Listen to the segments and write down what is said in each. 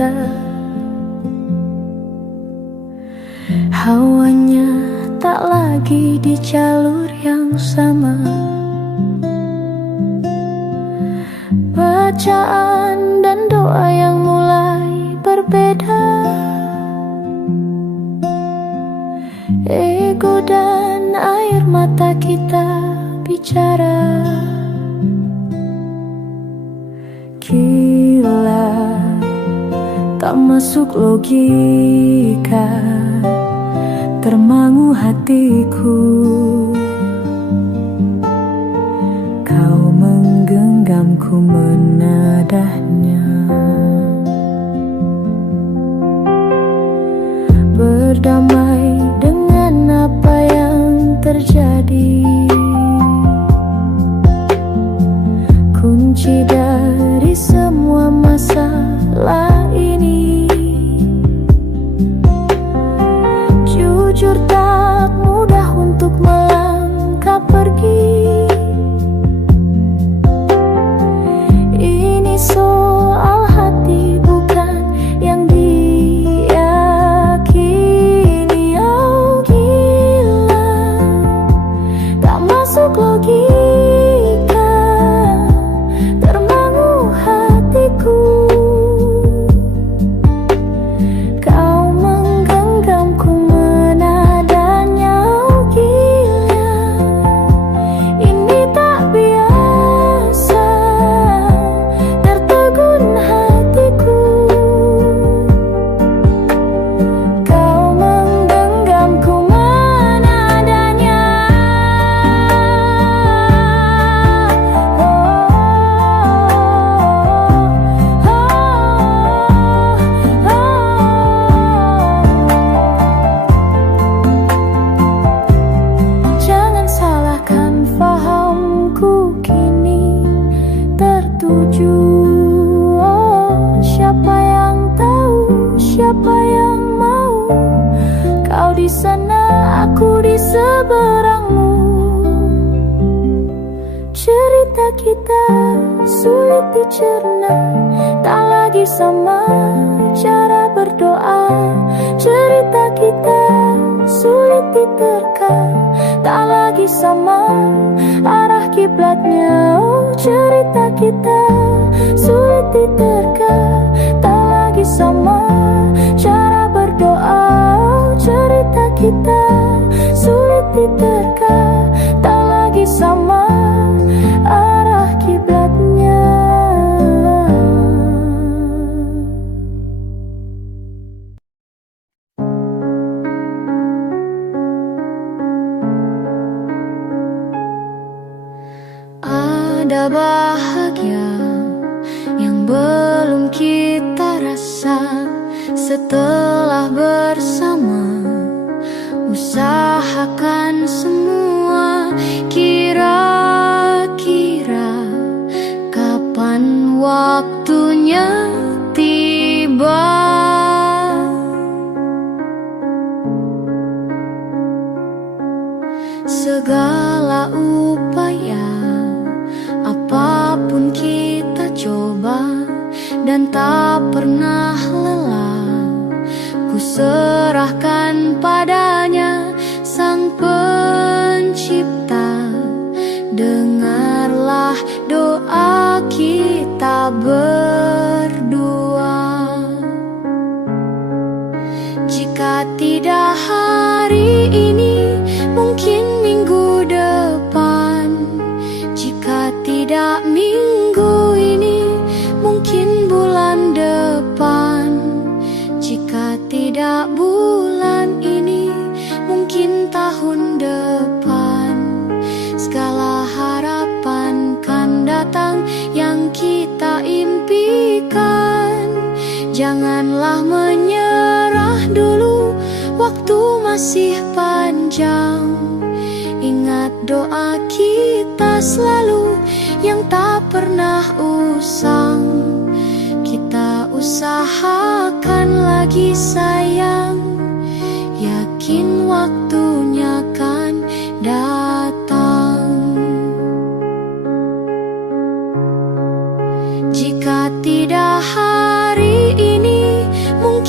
kita. Hawanya tak lagi di jalur yang sama. Bacaan dan doa yang mulai berbeda. Ego dan air mata kita bicara. Gila, tak masuk logika, termangu hatiku. Kau menggenggamku menadahnya. Berdamai dengan apa yang terjadi. Kunci dari semua masalah ini. Jujur tak mudah untuk melangkah pergi. Ini soal hati bukan yang diyakini. Oh gila, tak masuk logika, termangu hatiku. Kau menggenggamku menadanya. Oh gila, ini tak biasa, tertegun hatiku. Kau menggenggamku menadanya. Jangan salahkan fahamku kini tertuju. Oh, siapa yang tahu, siapa yang mau? Kau di sana, aku di seberangmu. Cerita kita sulit dicerna, tak lagi sama cara berdoa. Cerita kita sulit diterka, tak lagi sama arah kiblatnya. Oh, cerita kita sulit diterka, tak lagi sama cara berdoa. Oh, cerita kita sulit diterka, tak lagi sama arah kiblatnya. Ada bahagia yang belum kita rasa setelah bersama. Usahakan semua, kira-kira kapan waktunya tiba. Segala upaya, apapun kita coba dan tak pernah lelah. Ku serahkan padanya, Sang Pencipta. Dengarlah doa kita berdua. Jika tidak hari ini, mungkin minggu depan. Jika tidak minggu ini, mungkin bulan depan. Jika tidak bulan ini, mungkin tahun depan. Segala harapan kan datang yang kita impikan. Janganlah menyerah dulu, waktu masih panjang. Ingat doa kita selalu yang tak pernah usang. Kita usahakan lagi sayang, yakin waktunya kan datang. Jika tidak hari ini,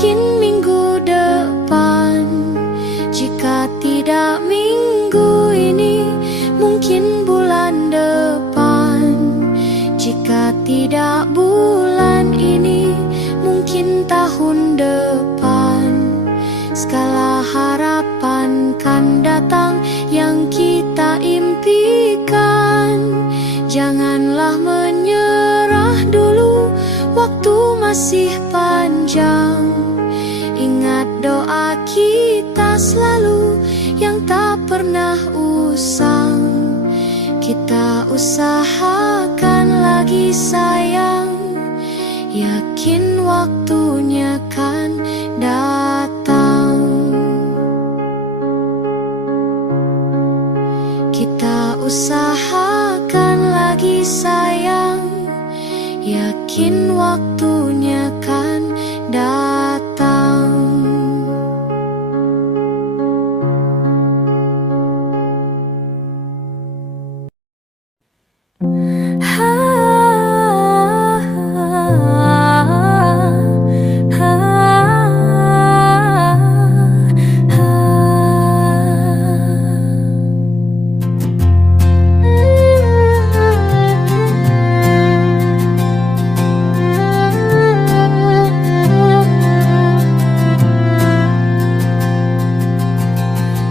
mungkin minggu depan. Jika tidak minggu ini, mungkin bulan depan. Jika tidak bulan ini, mungkin tahun depan. Segala harapan kan datang yang kita impikan. Janganlah menyerah dulu, waktu masih panjang. Ingat doa kita selalu yang tak pernah usang. Kita usahakan lagi sayang, yakin waktunya kan datang. Kita usahakan lagi sayang, yakin waktunya kan datang.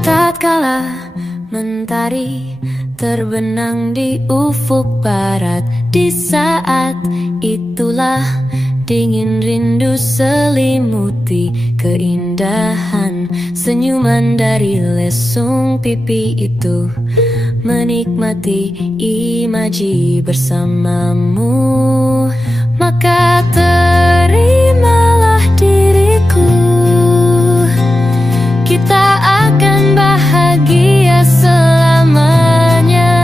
Tatkala mentari terbenam di ufuk barat, di saat itulah dingin rindu selimuti keindahan senyuman dari lesung pipi itu. Menikmati imaji bersamamu, maka terimalah diriku. Kita akan bahagia selamanya.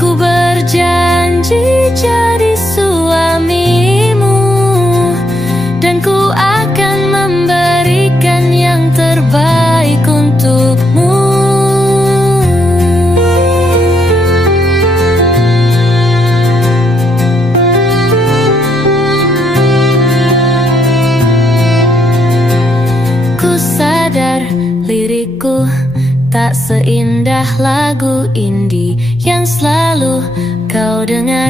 Ku berjanji jadi suamimu, dan ku akan memberikan yang terbaik untukmu. Ku sadar lirikku tak seindah lagu indie yang selalu kau dengar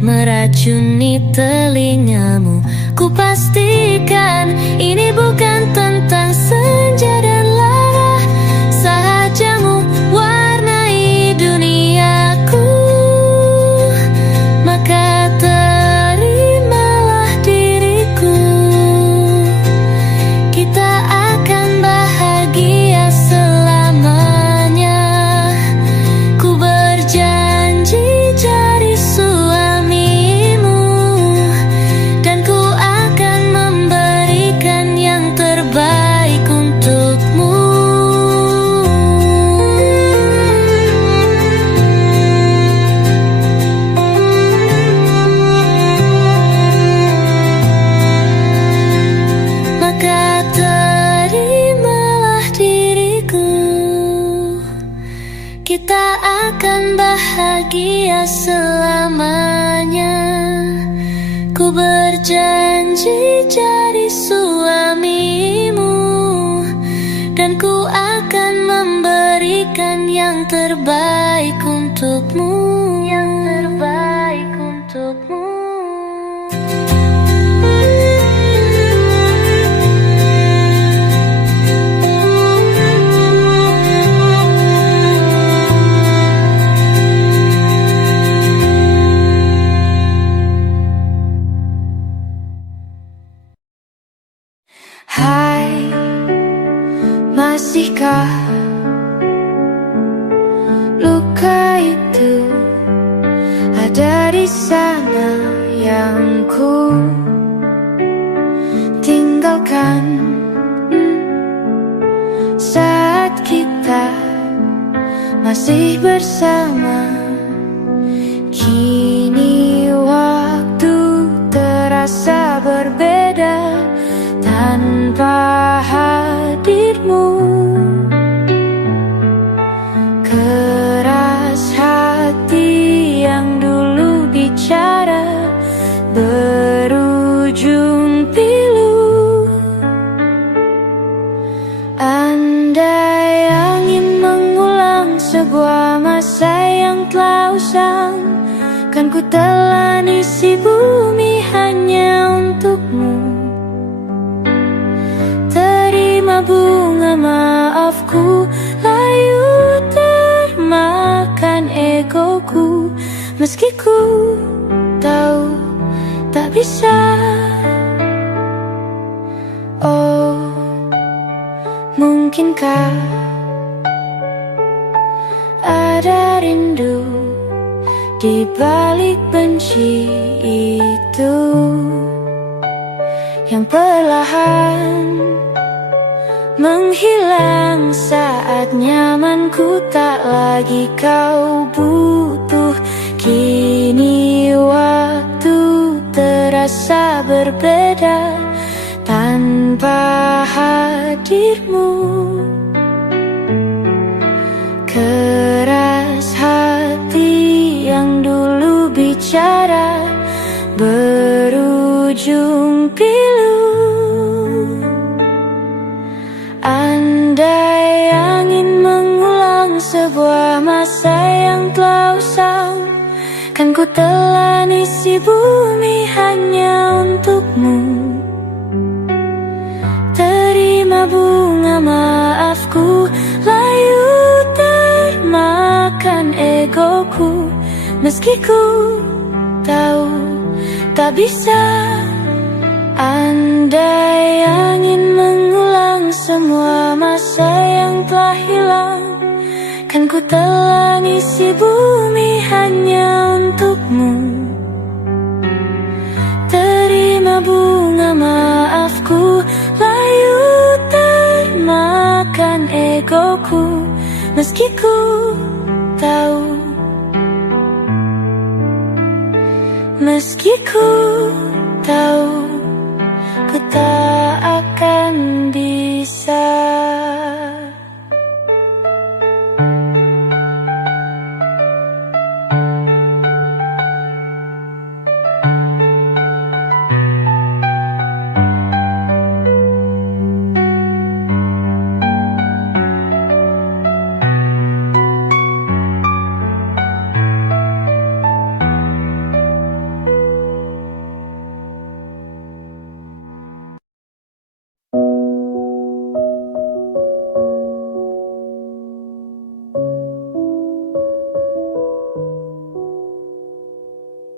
meracuni telingamu. Ku pastikan ini bukan tentang senja dan lara, sahajamu warnai duniaku. Maka terimalah diriku, kita akan bahagia selamanya. Ku berjanji jadi suamimu, dan ku akan memberikan yang terbaik untukmu. Maka terimalah diriku, kita akan bahagia selamanya. Ku berjanji jadi suamimu, dan ku akan memberikan yang terbaik untukmu. Yang terbaik untukmu. Hai, masihkah luka itu ada di sana yang ku tinggalkan saat kita masih bersama? Kini waktu terasa berbeda tanpa hadirmu. Keras hati yang dulu bicara berujung pilu. yang telah usang. Kan ku telan isi bumi hanya untukmu. Terima bunga maafku, layu termakan egoku. Meski ku tahu tak bisa. Oh, mungkinkah ada rindu di balik benci itu yang perlahan menghilang saat nyamanku tak lagi kau butuh. Kini waktu terasa berbeda tanpa hadirmu. Keras hati yang dulu bicara berujung pilu. Andai angin mengulang sebuah masa yang telah usang, kan ku telan isi bumi hanya untukmu. Terima bunga maafku, layu termakan egoku. Meski ku tahu tak bisa. Andai angin mengulang semua masa yang telah hilang, kan ku telan isi bumi hanya untukmu. Terima bunga maafku, layu termakan egoku. Meski ku tahu, meski ku tahu, ku tak akan bisa.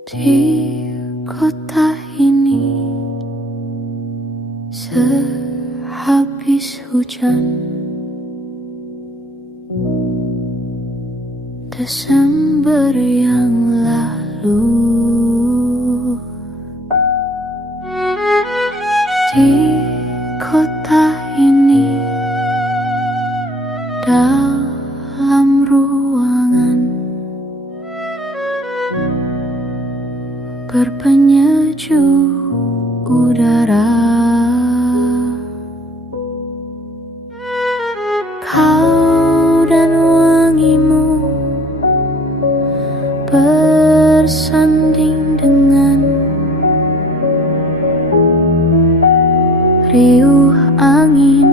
Di kota ini sehabis hujan Desember yang lalu, di kota ini dalam ruangan berpenyejuk udara, kau dan wangimu bersanding dengan riuh angin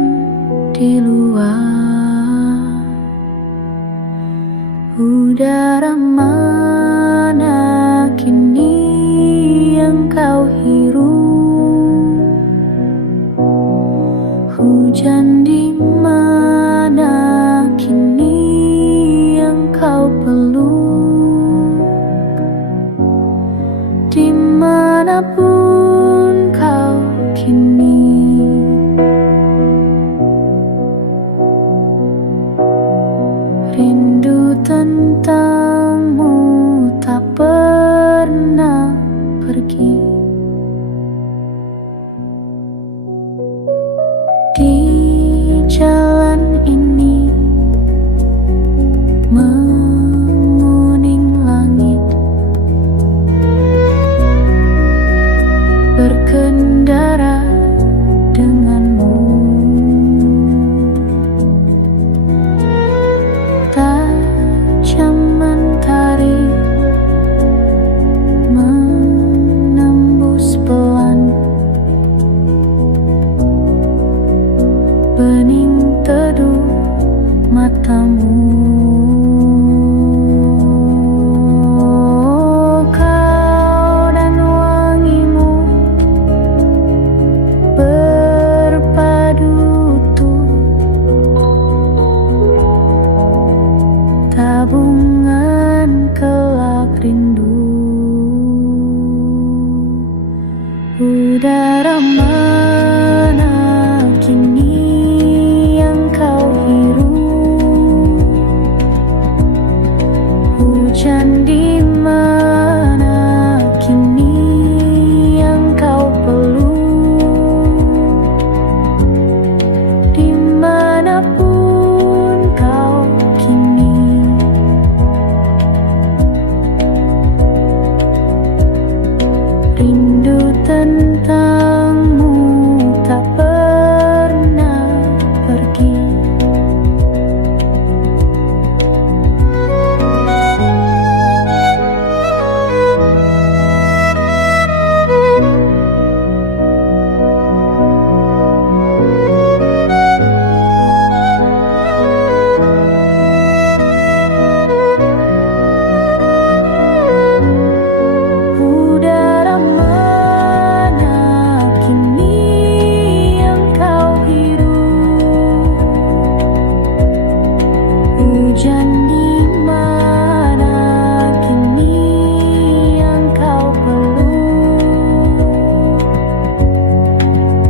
di luar. Udara mana kini yang kau hirup? Hujan di mana kini yang kau peluk? Dimanapun kau kini, rindu tentangmu tak pernah pergi. Di jalan ini menguning langit, tentangmu tak pernah pergi. Udara mana kini yang kau hirup? Hujan di mana kini yang kau peluk?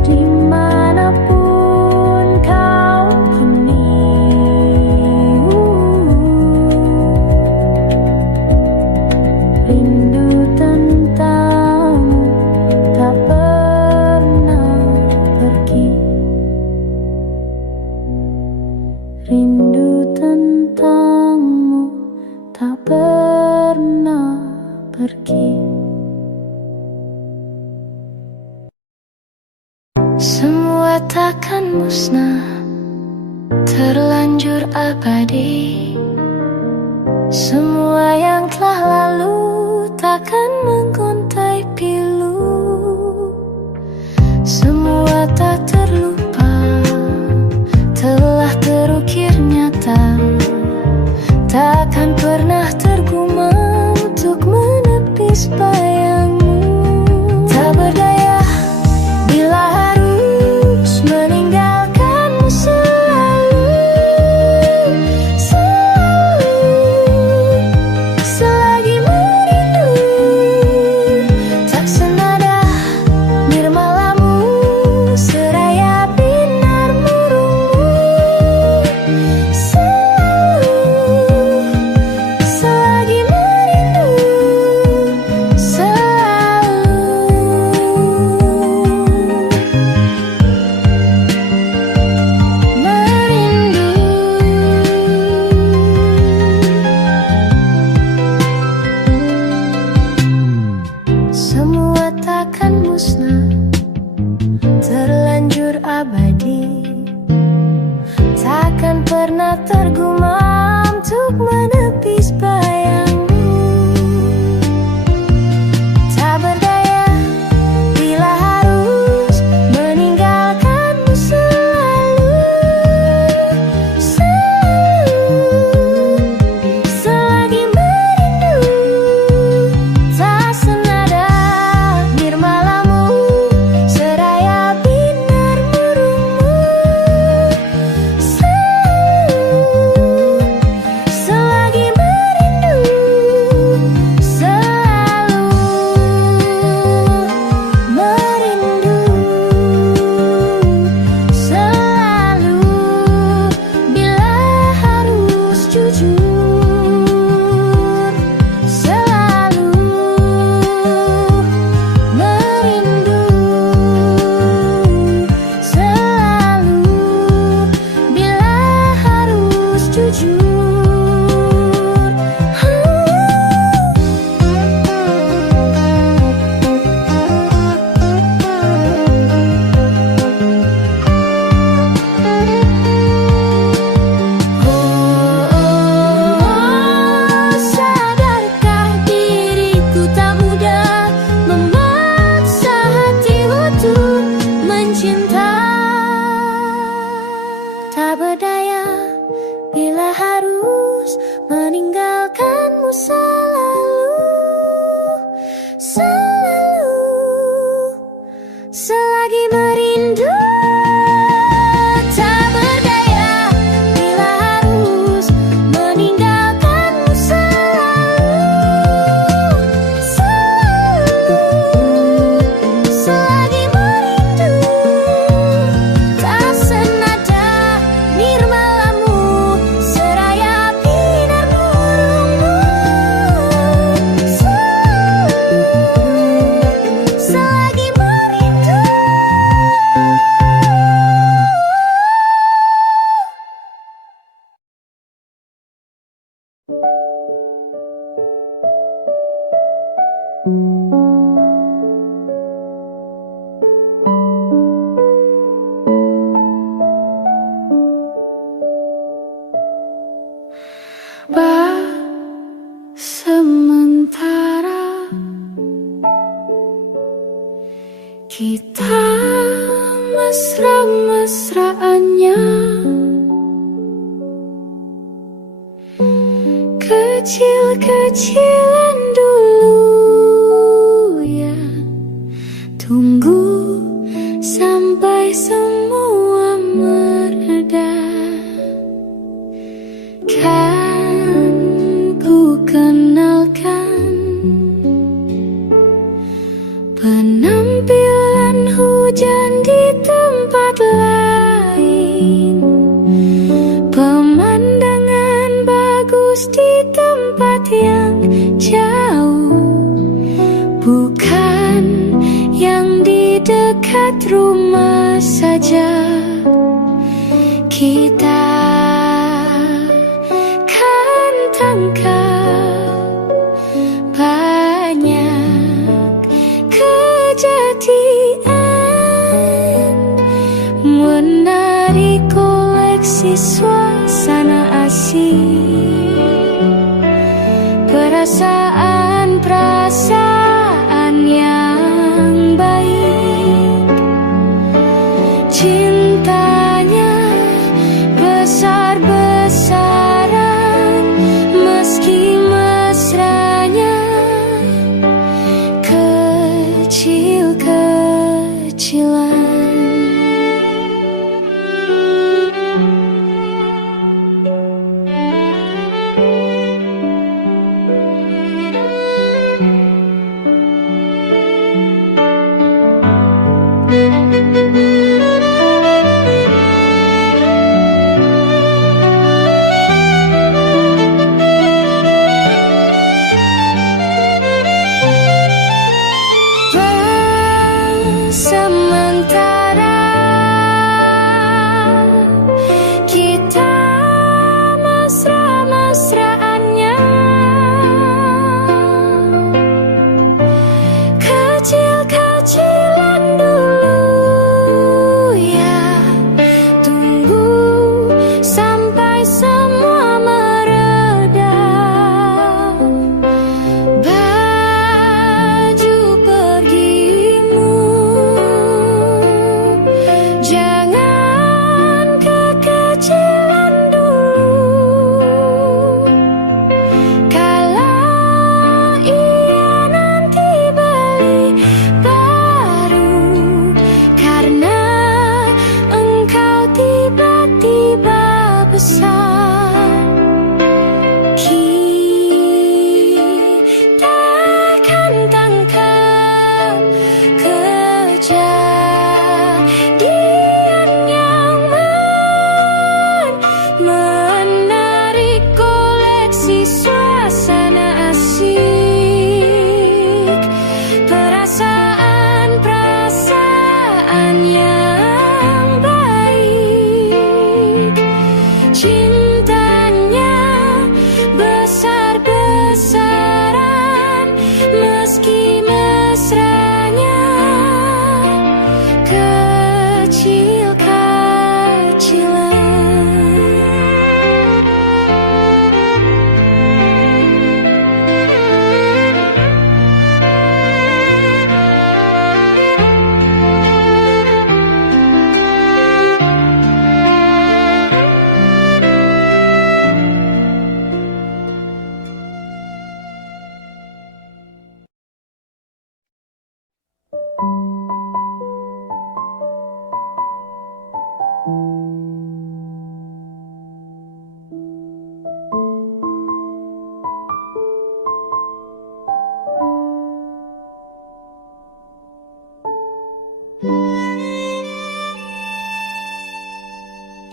Dimanapun kau kini, rindu tentangmu tak pernah pergi. Rindu tentangmu tak pernah pergi. Semua takkan musnah, terlanjur abadi. Semua yang telah lalu takkan menggontai pilu. Semua tak terlupa, telah terukir nyata. Takkan pernah tergumam untuk menepis bayangmu. Tak berdaya bila harus meninggalkanmu selalu, selalu, selalu. sementara kita mesra-mesraannya, kecil-kecilan dulu ya. Tunggu sampai semua mereda, kan ku kenalkan penampilan hujan di tempat lain, pemandangan bagus di tempat yang jauh, bukan yang di dekat rumah saja. Kita kan tangkap banyak kejadian, menarik koleksi suasana asing, perasaan yang baik. Cintanya besar-besaran, meski mesranya kecil-kecilan. Sementara kita mesra-mesraannya, kecil-kecilan dulu ya. Tunggu sampai semua mereda, baju pergimu jangan kekecilan dulu. Kalau ia nanti beli baru karena engkau tiba-tiba besar, kita akan tangkap kejadian yang menarik koleksi suasana asik, perasaan yang baik. Cintanya besar-besaran, meski mesranya kecil-kecilan.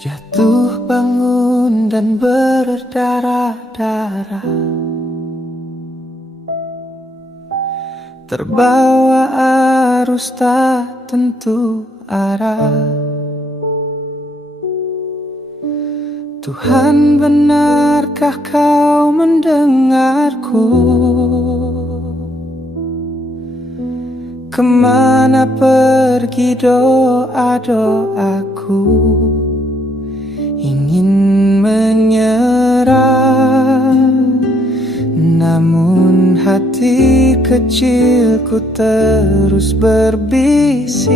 Jatuh bangun dan berdarah-darah, terbawa arus tak tentu arah. Tuhan, benarkah kau mendengarku? Kemana pergi doa-doaku? Ingin menyerah, namun Namun hati kecilku terus berbisik,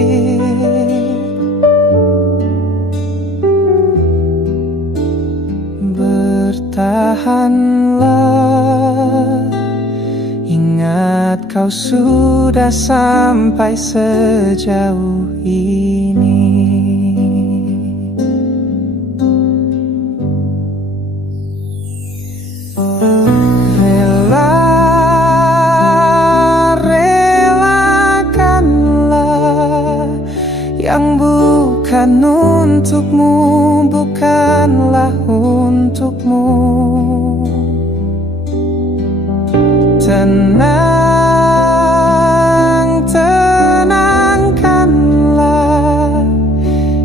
bertahanlah, ingat kau sudah sampai sejauh ini. Yang bukan untukmu, bukanlah untukmu. Tenang, tenangkanlah.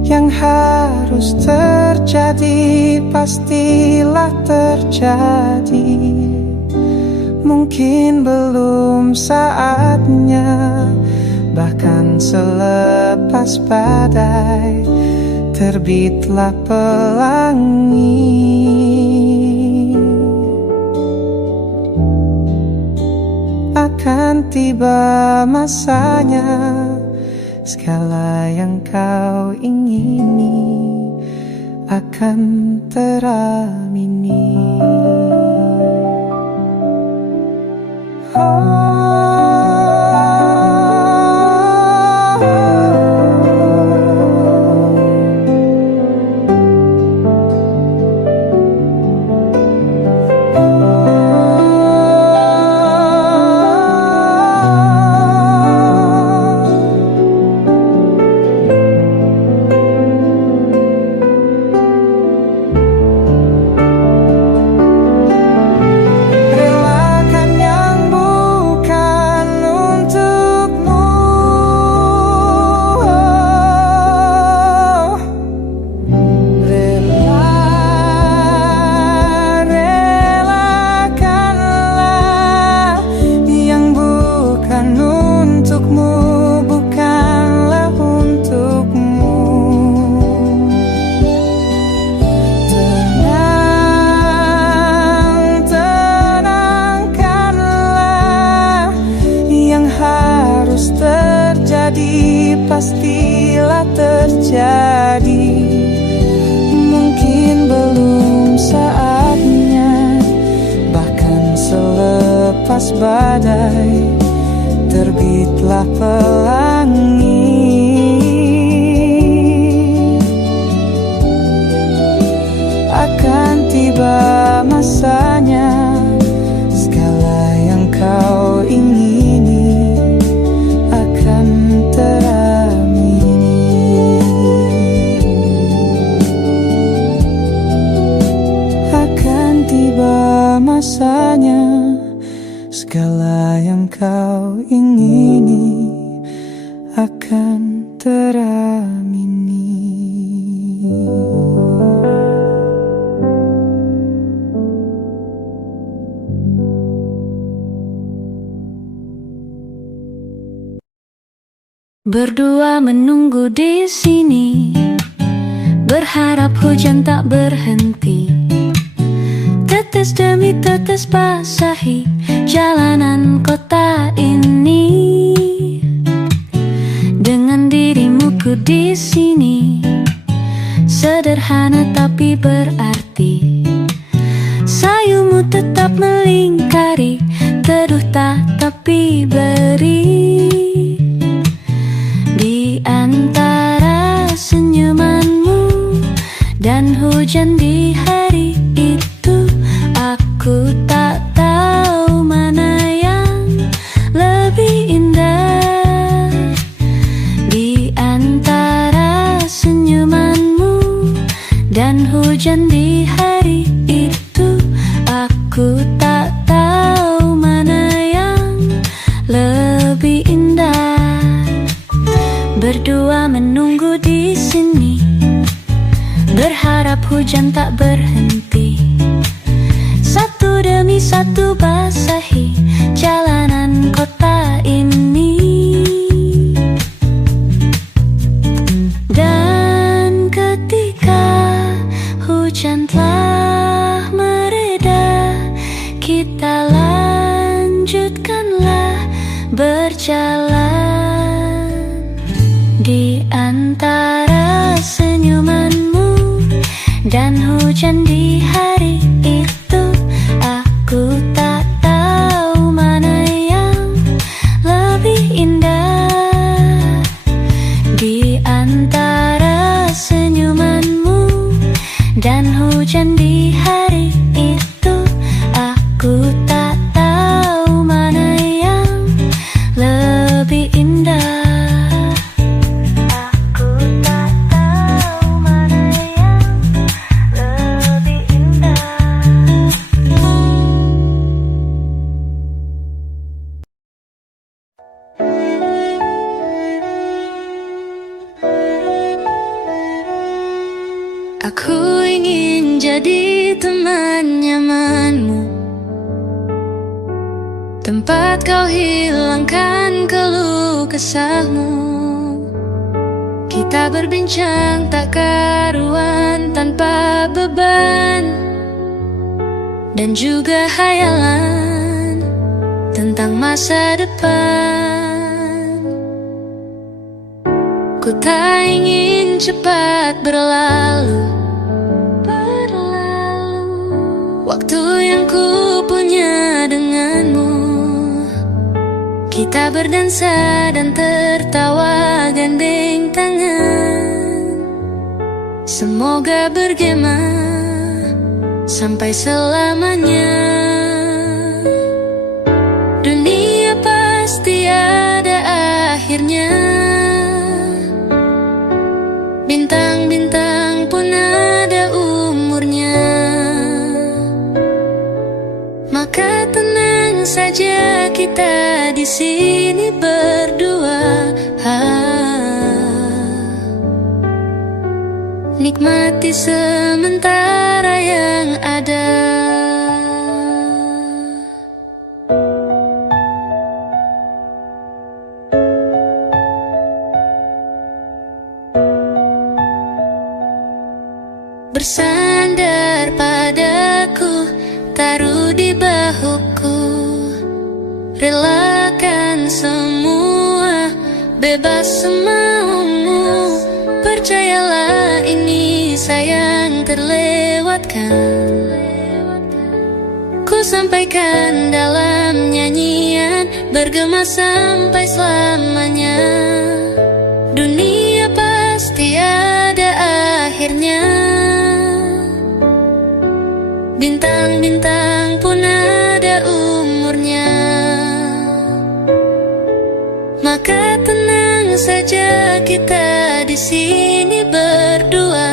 Yang harus terjadi pastilah terjadi. Mungkin belum saatnya, bahkan selepas badai terbitlah pelangi. Akan tiba masanya, segala yang kau ingini akan teramini. Pastilah terjadi. Mungkin belum saatnya, bahkan selepas badai terbitlah pelangi. Akan tiba masanya, segala yang kau ingini akan teramini. Akan tiba masanya, segala yang kau ingini akan teramini. Berdua menunggu di sini, berharap hujan tak berhenti. Tetes demi tetes basahi jalanan kota ini. Dengan dirimu ku di sini, sederhana tapi berarti. Sayumu tetap melingkari, teduh tak tapi beri. Di antara senyumanmu dan hujan di hari itu, aku tak tahu mana yang lebih indah. Di antara senyumanmu dan hujan di hari itu, aku tak tahu mana yang lebih indah. Berdua menunggu di sini, berharap hujan tak berhenti. Satu demi satu basahi jalanan kota ini. Dan ketika hujan telah mereda, kita lanjut berjalan di antara senyumanmu dan hujan di hari itu. Aku tak tahu mana yang lebih indah di antara senyumanmu dan hujan di hari itu. Aku tak tahu mana yang lebih indah. Aku tak tahu mana yang lebih indah. Aku ingin jadi teman nyamanmu, tempat kau hilangkan keluh kesahmu. Kita berbincang tak karuan tanpa beban, dan juga hayalan tentang masa depan. Ku tak ingin cepat berlalu waktu yang ku punya denganmu. Kita berdansa dan tertawa gandeng tangan. Semoga bergema sampai selamanya. Dunia pasti ada akhirnya. Bintang-bintang pun ada umurnya. Maka tenang saja kita di sini berdua. Nikmati sementara yang ada. Bersandar padaku, taruh di bahuku, relakan semua, bebas semaumu. Percayalah ini sayang terlewatkan. Ku sampaikan dalam nyanyian, bergema sampai selamanya. Dunia pasti ada akhirnya. Bintang-bintang pun ada umurnya. Maka tenang saja kita di sini berdua.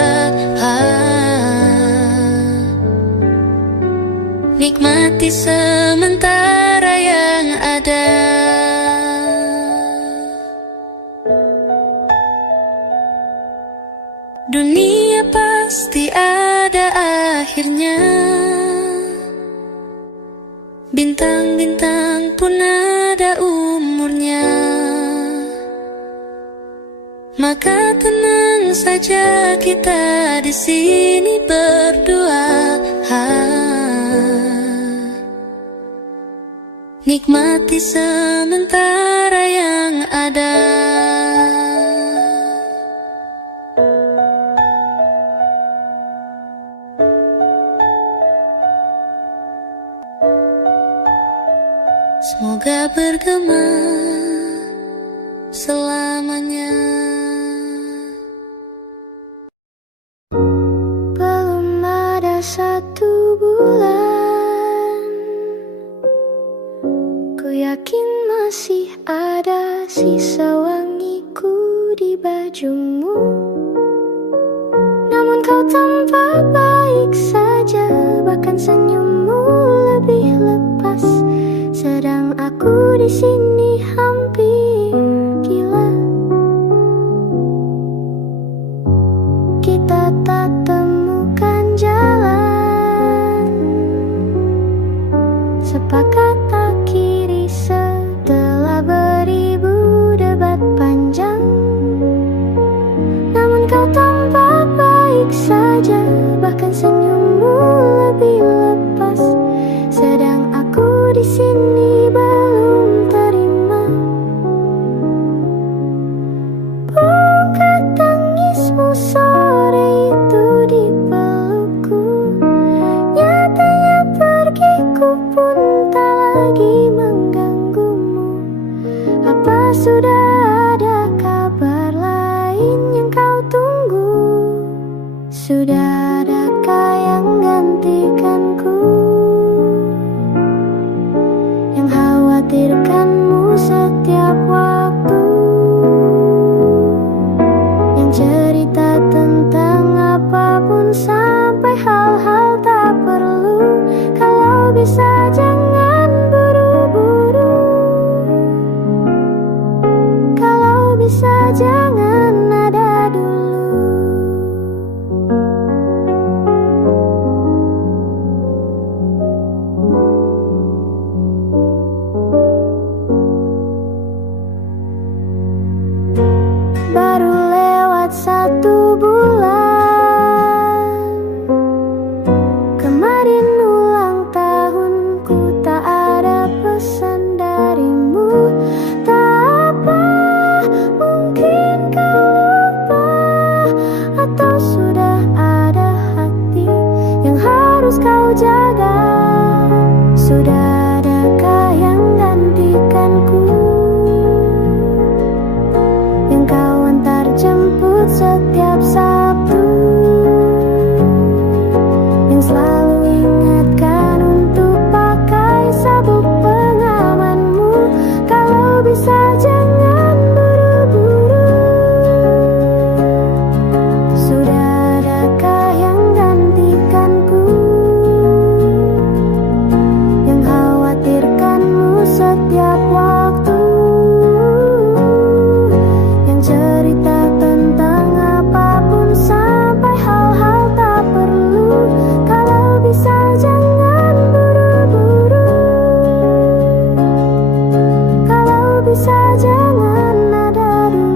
Nikmati sementara yang ada. Dunia pasti ada akhirnya. Bintang-bintang pun ada umurnya. Maka tenang saja kita di sini berdua. Nikmati sementara yang ada. Semoga bergema selamanya. Belum ada 1 bulan, ku yakin masih ada sisa wangiku di bajumu. Namun kau tampak baik saja, bahkan senyummu lebih lepas. Sedang aku di sini hampir gila. Kita tak temukan jalan, sepakat akhiri setelah beribu debat panjang. Namun kau tampak baik saja, bahkan senyummu lebih lepas. Sedang aku di sini belum terima. sudah ada kabar lain yang kau tunggu? Sudah adakah yang gantikanku, yang khawatirkanmu setiap waktu, yang cerita tentang apapun sampai hal-hal tak perlu? Kalau bisa jangan buru-buru, kalau bisa jangan ada dulu. Baru lewat 1 bulan, kemarin ulang tahunku, tak ada pesan darimu. Tak apa, mungkin kau lupa, atau sudah ada hati yang harus kau jaga. Sudah adakah yang gantikanku, yang kau antar jemput setiap Sabtu, yang selalu ingatkan untuk pakai sabuk pengamanmu? Kalau bisa jangan buru-buru, sudah adakah yang gantikanku, yang khawatirkanmu setiap waktu, yang cerita tentang apapun sampai hal-hal tak perlu? Kalau bisa jangan buru-buru, kalau bisa jangan ada dulu.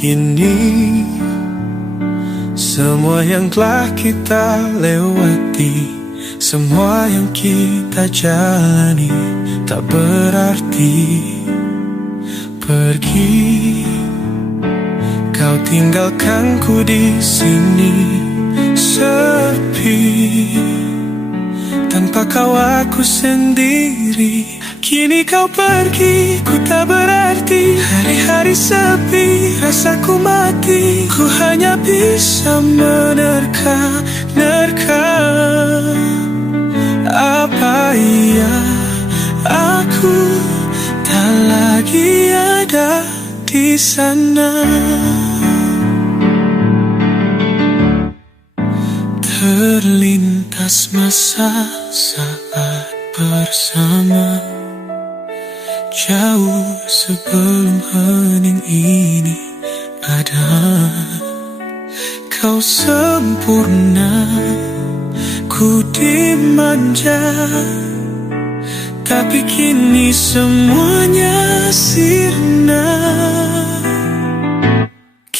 Kini semua yang telah kita lewati, semua yang kita jalani tak berarti. Pergi, kau tinggalkanku di sini sepi, tanpa kau aku sendiri. Kini kau pergi, ku tak berarti. Hari-hari sepi, rasaku mati. Ku hanya bisa menerka-nerka. Apa iya aku tak lagi ada di sana? Terlintas masa saat bersama, jauh sebelum hening ini ada. Kau sempurna, ku dimanja, tapi kini semuanya sirna.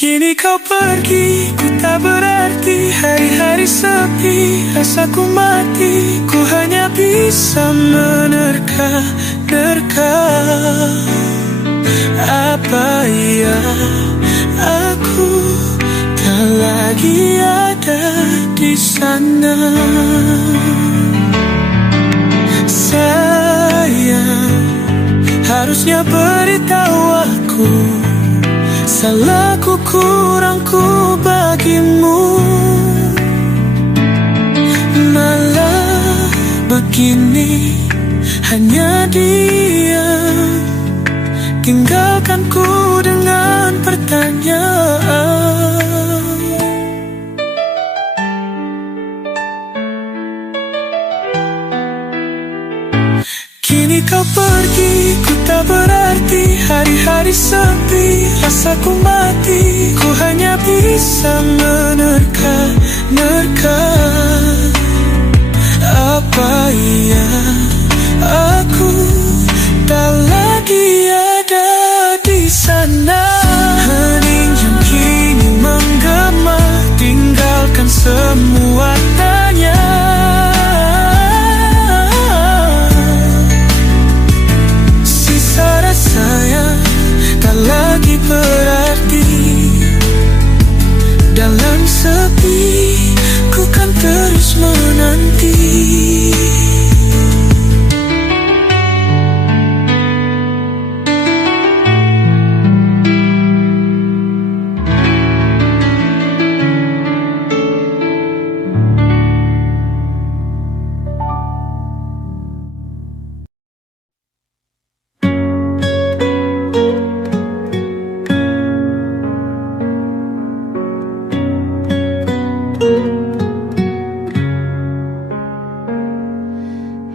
Kini kau pergi, ku tak berarti. Hari-hari sepi, rasaku mati. Ku hanya bisa menerka-nerka. Apa ya aku tak lagi ada di sana? Sayang, harusnya beritahu aku. Salahku, kurangku bagimu. Malah begini, hanya diam, tinggalkanku dengan pertanyaan. Kini kau pergi, ku tak berarti. Hari-hari sepi, rasaku mati. Ku hanya bisa menerka-nerka. Apa iya aku menanti.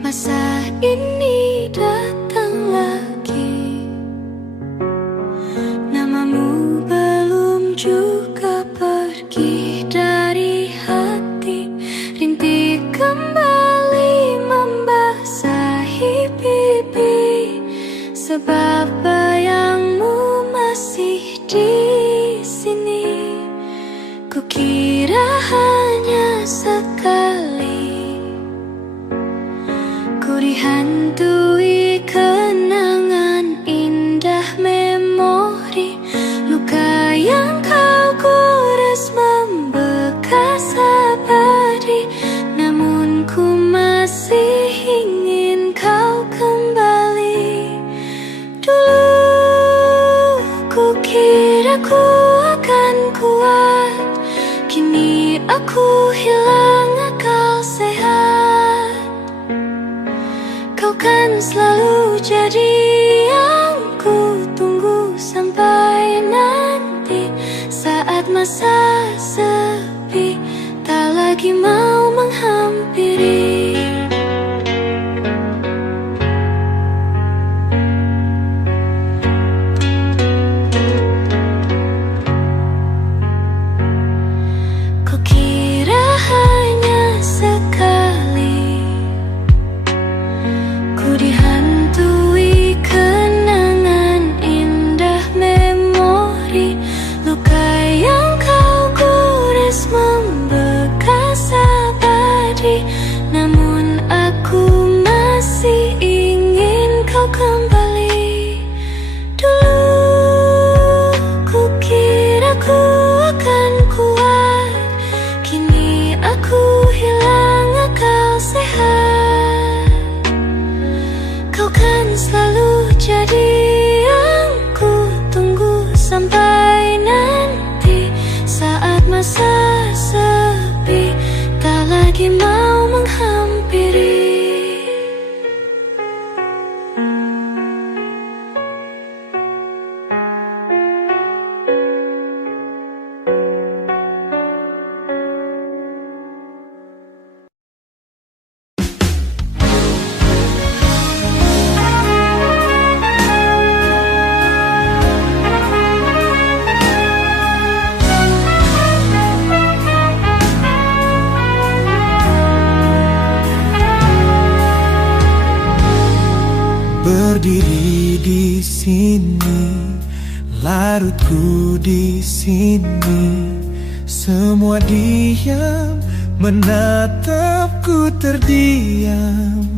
Masa ini datang lagi, namamu belum juga pergi dari hati. Rintik kembali membasahi pipi, sebab bayangmu masih di sini. Kukira hanya sekali ku dihantui kenangan indah memori. Luka yang kau gores membekas abadi, namun ku masih ingin kau kembali. Dulu ku kira ku akan kuat, kini aku hilang akal sehat. Kau kan selalu jadi yang ku tunggu sampai nanti. Saat masa sepi tak lagi mau menghampiri. Kukira hanya sekali ku dihantui kenangan indah memori. Luka yang kau gores membekas abadi, namun aku masih ingin kau kembali. Dulu ku kira ku akan kuat, kini aku hilang akal sehat. Kau kan selalu jadi yang ku tunggu sampai nanti. Saat masa sepi tak lagi mau menghampiri. Berdiri di sini, larutku di sini, semua diam menatapku terdiam.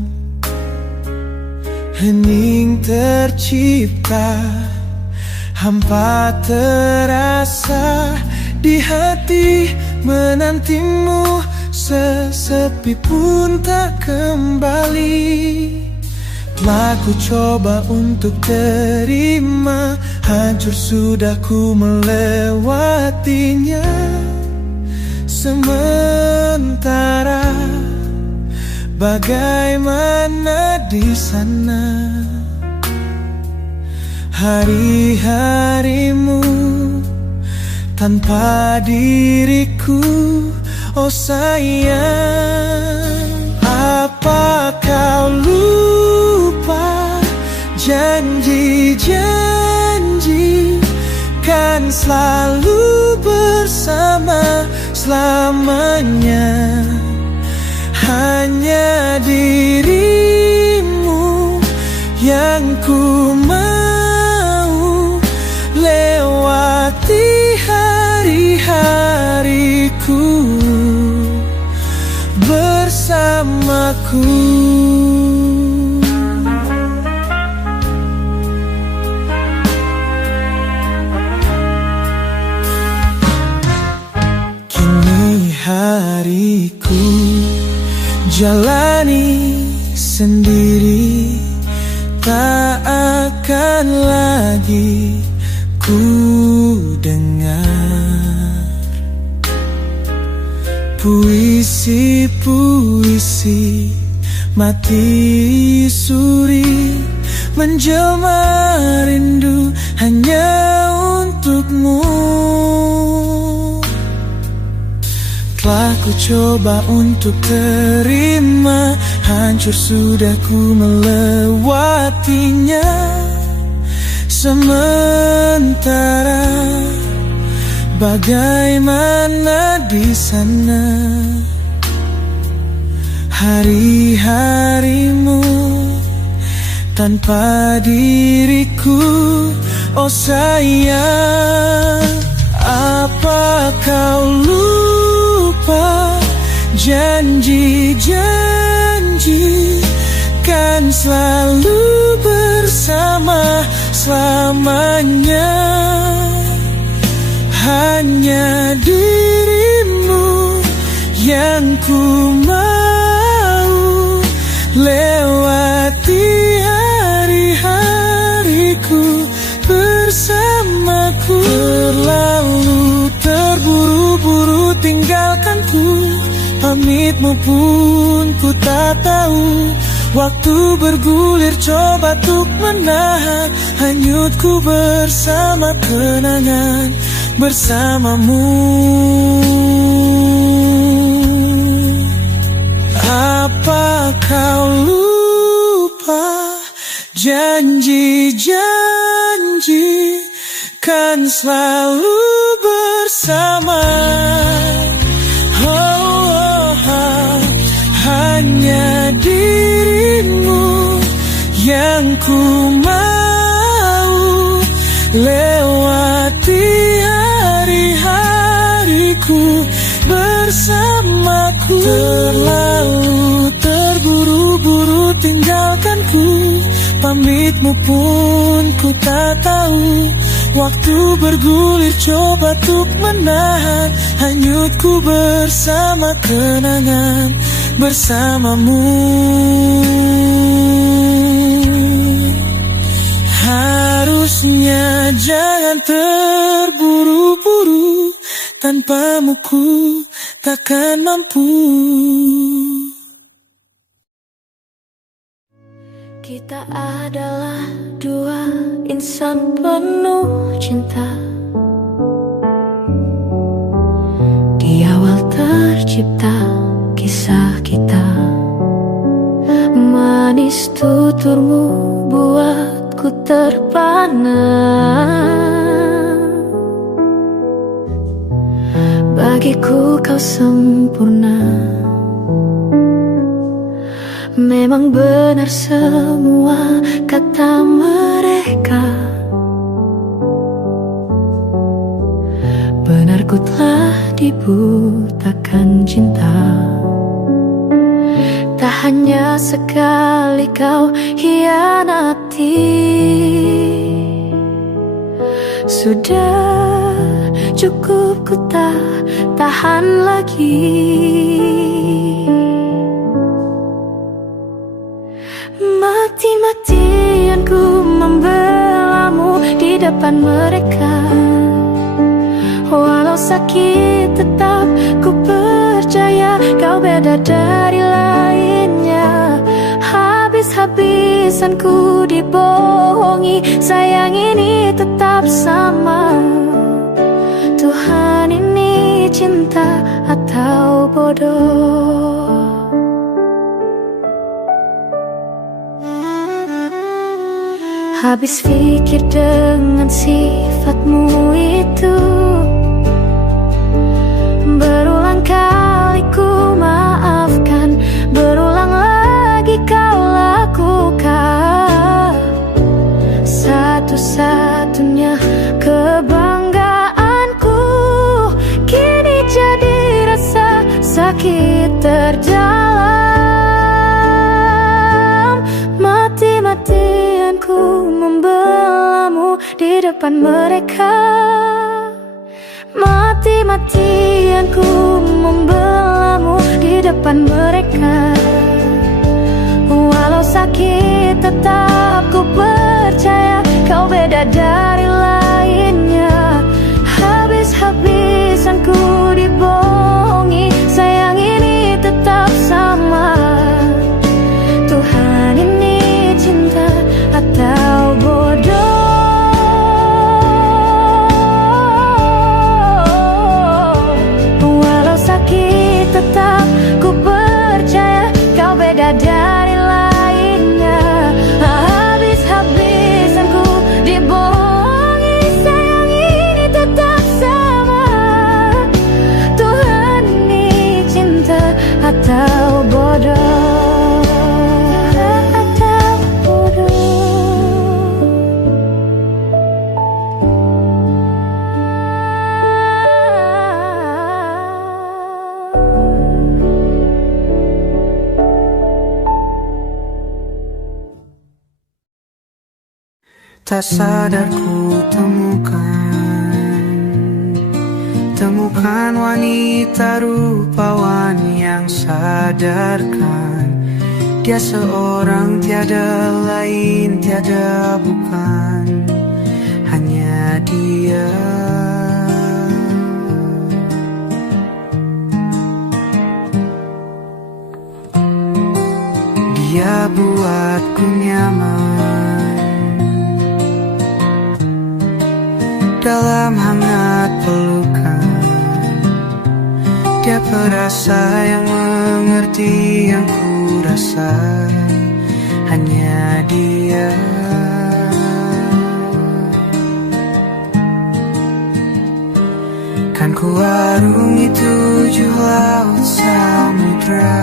Hening tercipta, hampa terasa di hati menantimu. Sesepi pun tak kembali. Telah ku coba untuk terima, hancur sudah ku melewatinya. Sementara bagaimana di sana hari-harimu tanpa diriku? Oh sayang, apa kau lupa janji-janji kan selalu bersama selamanya? Hanya dirimu yang ku mau lewati hari-hariku bersamaku. Kini hariku nyanyi sendiri, tak akan lagi ku dengar puisi-puisi mati suri, menjelma rindu hanya untukmu. Telah ku coba untuk terima, hancur sudah ku melewatinya. Sementara bagaimana di sana hari-harimu tanpa diriku? Oh sayang, apa kau lupa janji-janji kan selalu bersama selamanya? Hanya dirimu yang ku mau, lewati hari-hariku bersamaku. Terlalu terburu-buru tinggalkanku, pamitmu pun ku tak tahu. Waktu bergulir coba untuk menahan hanyutku bersama kenangan bersamamu. Apa kau lupa janji-janji kan selalu bersama? Hanya dirimu yang ku mau, lewati hari-hariku bersamaku. Terlalu terburu-buru tinggalkanku, pamitmu pun ku tak tahu. Waktu bergulir coba untuk menahan hanyutku bersama kenangan bersamamu. Harusnya jangan terburu-buru, tanpamu ku takkan mampu. Kita adalah dua insan penuh cinta. Di awal tercipta kisah kita, manis tuturmu buatku terpana. Bagiku kau sempurna, memang benar semua kata mereka. Benar ku telah dibutakan cinta. Tak hanya sekali kau hianati, sudah cukup ku tak tahan lagi. Mati-matian ku membelamu di depan mereka. Walau sakit tetap ku percaya kau beda dari lainnya. Habis-habisan ku dibohongi, sayang ini tetap sama. Tuhan ini cinta atau bodoh? Habis pikir dengan sifatmu itu, berulang kali ku maafkan, berulang lagi kau lakukan. Satu-satunya kebanggaanku kini jadi rasa sakit terdalam. Mati-matian ku membelamu di depan mereka. Mati-matian ku membelamu di depan mereka. sakit tetap ku percaya kau beda dari lainnya. Habis-habisan ku dibohongi, sayang ini tetap sama. Tuhan ini cinta atau bodoh? Walau sakit tetap ku percaya kau beda dari lainnya. Habis-habisan ku dibohongi, sayang ini tetap sama. Tuhan ini cinta atau bodoh? Tak sadar ku temukan wanita rupawan yang sadarkan dia seorang, tiada lain, tiada bukan, hanya dia. Dia buatku nyaman dalam hangat pelukan. Dia perasa yang mengerti yang ku rasa, hanya dia. Kan ku arungi 7 laut samudra,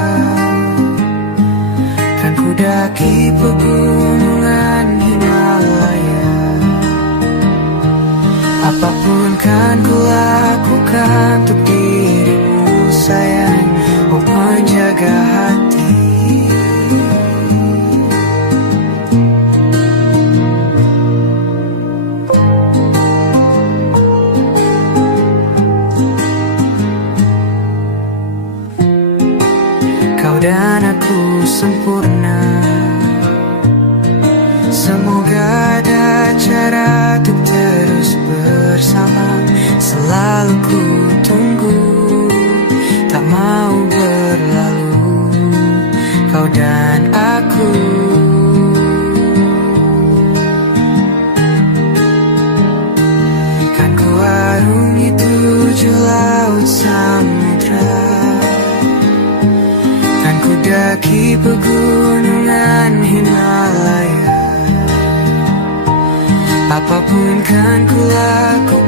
kan ku daki pegunungan Himalaya. Apapun kan ku lakukan untuk dirimu sayang, oh penjaga hati. Kau dan aku sempurna, semoga ada cara untuk terus bersama. Selalu ku tunggu, tak mau berlalu, kau dan aku. Kan ku arungi 7 laut samudra, kan ku daki pegunungan Himalaya. Apapun kan ku lakukan